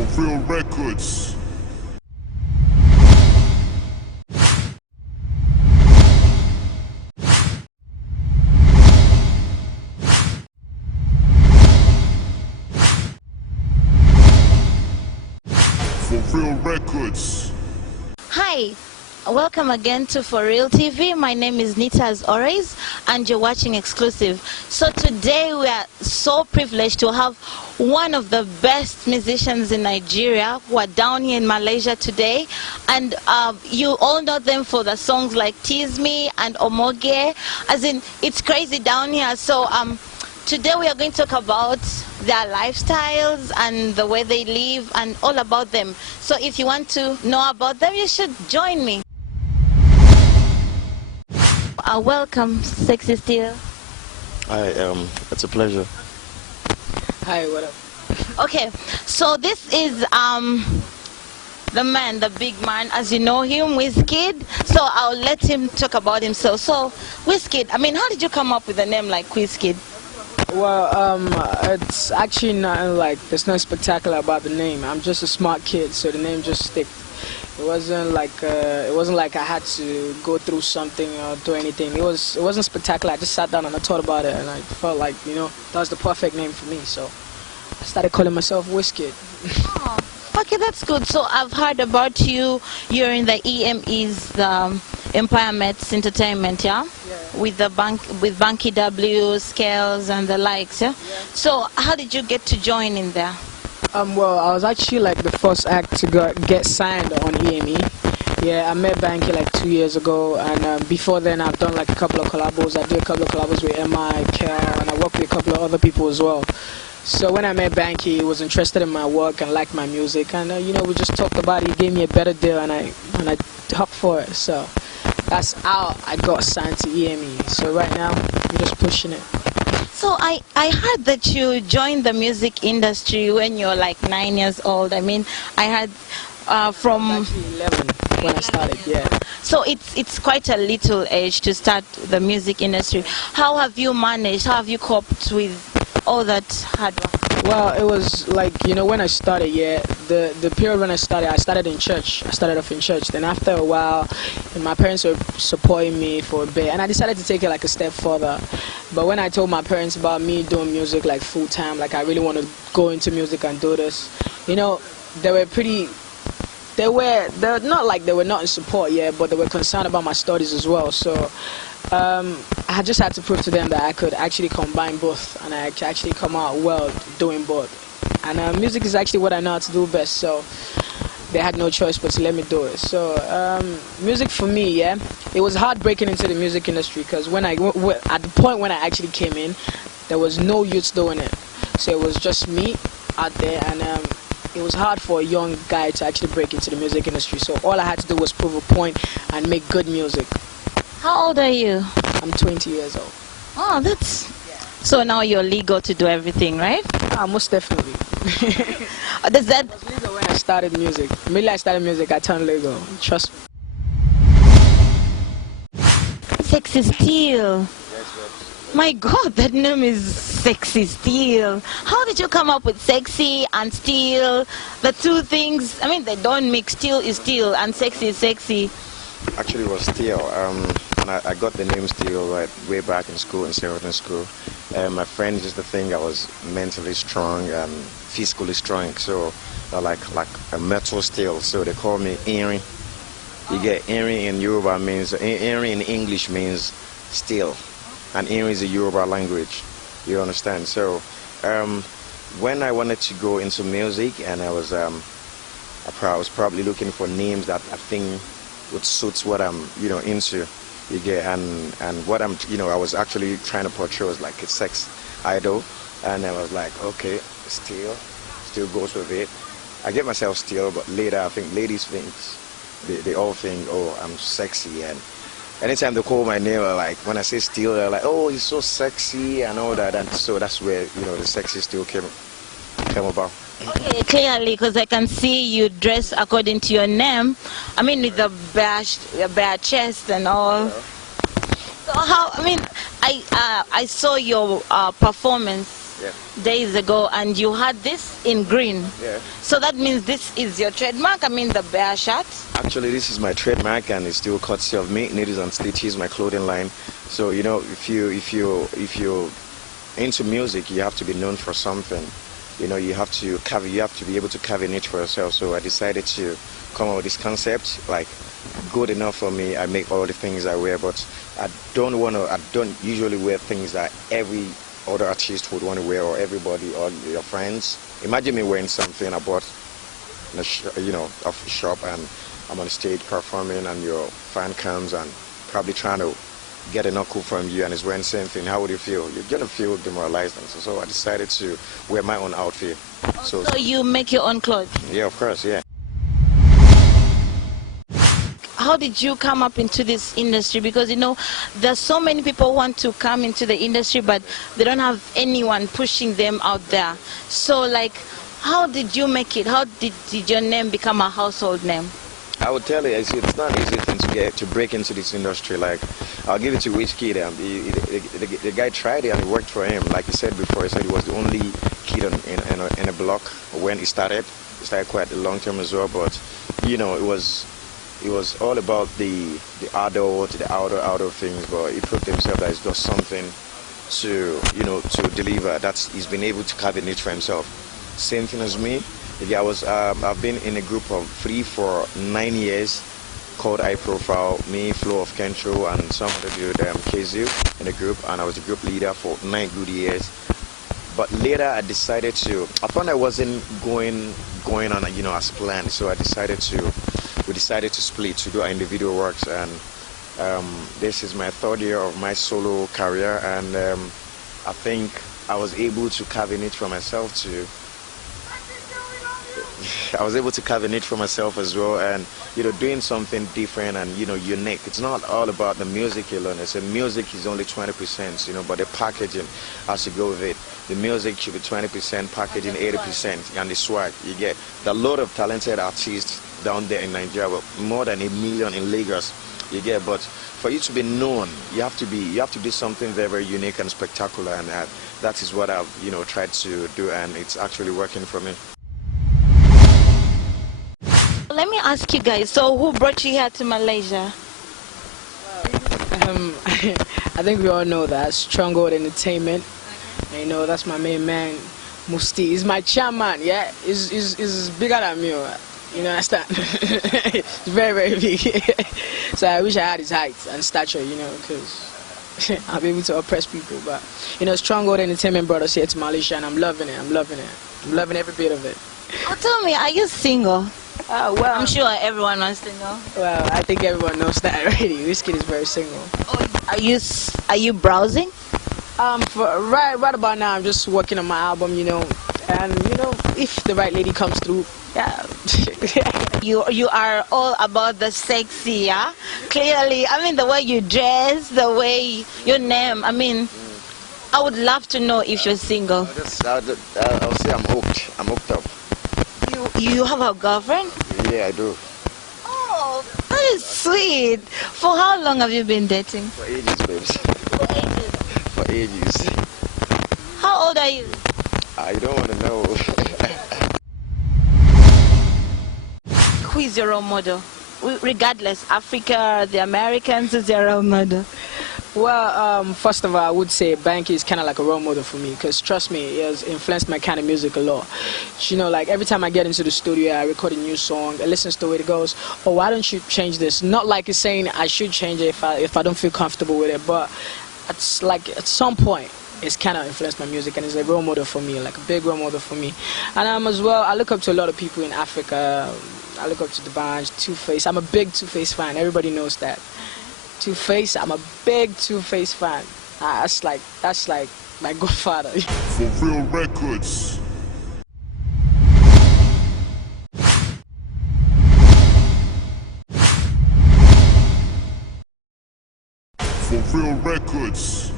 For real records. For real records. Hi, welcome again to For Real TV. My name is Nita as always, and you're watching Exclusive. So today we are so privileged to have one of the best musicians in Nigeria who are down here in Malaysia today, and you all know them for the songs like Tease Me and Omoge. As in, it's crazy down here. So today we are going to talk about their lifestyles and the way they live and all about them. So if you want to know about them, you should join me. Welcome, Sexy Steel. Hi, it's a pleasure. Hi, what up? Okay, so this is the man, the big man, as you know him, Wizkid. So I'll let him talk about himself. So Wizkid, I mean, how did you come up with a name like Wizkid? Well, it's actually not like, there's nothing spectacular about the name. I'm just a smart kid, so the name just stick. It wasn't like I had to go through something or do anything. It wasn't spectacular. I just sat down and I thought about it, and I felt like, you know, that was the perfect name for me. So I started calling myself Wizkid. Oh, okay, that's good. So I've heard about you. You're in the EME's Empowerment Entertainment, yeah? With the Banky W, Scales, and the likes, yeah? So how did you get to join in there? Well, I was actually like the first act to get signed on EME. Yeah, I met Banky like 2 years ago, and before then I've done like a couple of collabos. I did a couple of collabos with MI, Kel, and I worked with a couple of other people as well. So when I met Banky, he was interested in my work and liked my music, and you know, we just talked about it. He gave me a better deal, and I hopped for it. So that's how I got signed to EME. So right now, we're just pushing it. So I heard that you joined the music industry when you're like 9 years old. I mean, I heard from... I was actually 11 when I started, yeah. So it's quite a little age to start the music industry. How have you managed? How have you coped with all that hard work? Well, it was like, you know, when I started, yeah, the period when I started in church. I started off in church. Then after a while, my parents were supporting me for a bit, and I decided to take it like a step further. But when I told my parents about me doing music like full time, like I really want to go into music and do this, you know, they were not like they were not in support, yeah, but they were concerned about my studies as well. So I just had to prove to them that I could actually combine both, and I could actually come out well doing both. And music is actually what I know how to do best, so they had no choice but to let me do it. So music for me, yeah, it was hard breaking into the music industry, because at the point when I actually came in, there was no youths doing it. So it was just me out there, and it was hard for a young guy to actually break into the music industry. So all I had to do was prove a point and make good music. How old are you? I'm 20 years old. Oh, that's... So now you're legal to do everything, right? Most definitely. Does that... I was legal when I started music. Immediately I started music, I turned legal. Trust me. Sexy Steel. My God, that name is Sexy Steel. How did you come up with sexy and steel? The two things, I mean, they don't mix. Steel is steel and sexy is sexy. Actually, it was Steel. And I got the name Steel right way back in school, in Sheraton School. My friends used to think I was mentally strong and physically strong, so like a metal steel. So they call me Erin. You get Erin in Yoruba means, Erin in English means steel, and Erin is a Yoruba language. You understand? So when I wanted to go into music, and I was probably looking for names that I think would suit what I'm, you know, into. You get, and what I'm, you know, I was actually trying to portray was like a sex idol, and I was like, okay, still goes with it. I get myself still, but later I think ladies think, they all think, oh, I'm sexy, and anytime they call my name, like when I say still, they're like, oh, he's so sexy and all that, and so that's where, you know, the sexy still came about. Okay, clearly, because I can see you dress according to your name. I mean, with the bare chest and all. So how? I mean, I saw your performance Yeah. days ago, and you had this in green. Yeah. So that means this is your trademark. I mean, the bear shirt. Actually, this is my trademark, and it's still courtesy of me. Needles and Stitches, my clothing line. So you know, if you into music, you have to be known for something. You know, you have to be able to carve a niche for yourself. So I decided to come up with this concept, like good enough for me. I make all the things I wear, but I don't usually wear things that every other artist would want to wear, or everybody or your friends. Imagine me wearing something I bought in a shop, and I'm on stage performing, and your fan comes and probably trying to get a knuckle from you and is wearing the same thing. How would you feel? You're gonna feel demoralized. And so I decided to wear my own outfit. So you make your own clothes? Yeah, of course, yeah. How did you come up into this industry? Because you know, there's so many people who want to come into the industry, but they don't have anyone pushing them out there. So like, how did you make it? How did your name become a household name? I would tell you, it's not an easy thing to break into this industry. Like, I'll give it to Wizkid. The guy tried it and it worked for him. Like he said before, he said he was the only kid in a block when he started. He started quite a long time as well, but you know, it was all about the adult, the outer things. But he proved himself that it's just something to deliver. He's been able to carve a niche for himself. Same thing as me. Yeah, I've been in a group of 3 for 9 years called High Profile, me, Flo of Kentro, and some other dude, KZU, in the group, and I was the group leader for 9 good years. But later I found I wasn't going on, as planned, so we decided to split, to do our individual works, and this is my 3rd year of my solo career, and I think I was able to carve a niche for myself too. I was able to carve a niche for myself as well, and doing something different and unique. It's not all about the music alone. It's a music is only 20%, but the packaging has to go with it. The music should be 20%, packaging 80%, and the swag. You get the load of talented artists down there in Nigeria, with more than 1 million in Lagos. You get, but for you to be known, you have to do something very, very unique and spectacular, and that is what I've tried to do, and it's actually working for me. Let me ask you guys, so who brought you here to Malaysia? I think we all know that. Stronghold Entertainment. And, that's my main man, Musti. He's my chairman, yeah? He's bigger than me, you understand? It's very, very big. So I wish I had his height and stature, because I'll be able to oppress people. But, Stronghold Entertainment brought us here to Malaysia, and I'm loving it. I'm loving every bit of it. Oh, tell me, are you single? Well, I'm sure everyone wants to know. Well, I think everyone knows that already. Wizkid is very single. Oh, are you browsing? For right about now, I'm just working on my album, and if the right lady comes through, yeah. You are all about the sexy, yeah? Clearly, I mean, the way you dress, the way your name, I mean, I would love to know if you're single. I'll say I'm hooked. I'm hooked up. You have a girlfriend? Yeah, I do. Oh, that is sweet. For how long have you been dating? For ages, babes. For ages. For ages. How old are you? I don't want to know. Who is your role model? Regardless, Africa, the Americans, is your role model? Well, first of all, I would say Banky is kind of like a role model for me, because trust me, he has influenced my kind of music a lot. Like every time I get into the studio, I record a new song, I listen to the way it goes. Oh, why don't you change this? Not like it's saying I should change it if I don't feel comfortable with it, but it's like at some point, it's kind of influenced my music, and it's a role model for me, like a big role model for me. And as well, I look up to a lot of people in Africa. I look up to the band, Two-Face. I'm a big Two-Face fan. Everybody knows that. Two-Face, I'm a big Two-Face fan. That's like my godfather. Fulfill Records. Fulfill Records.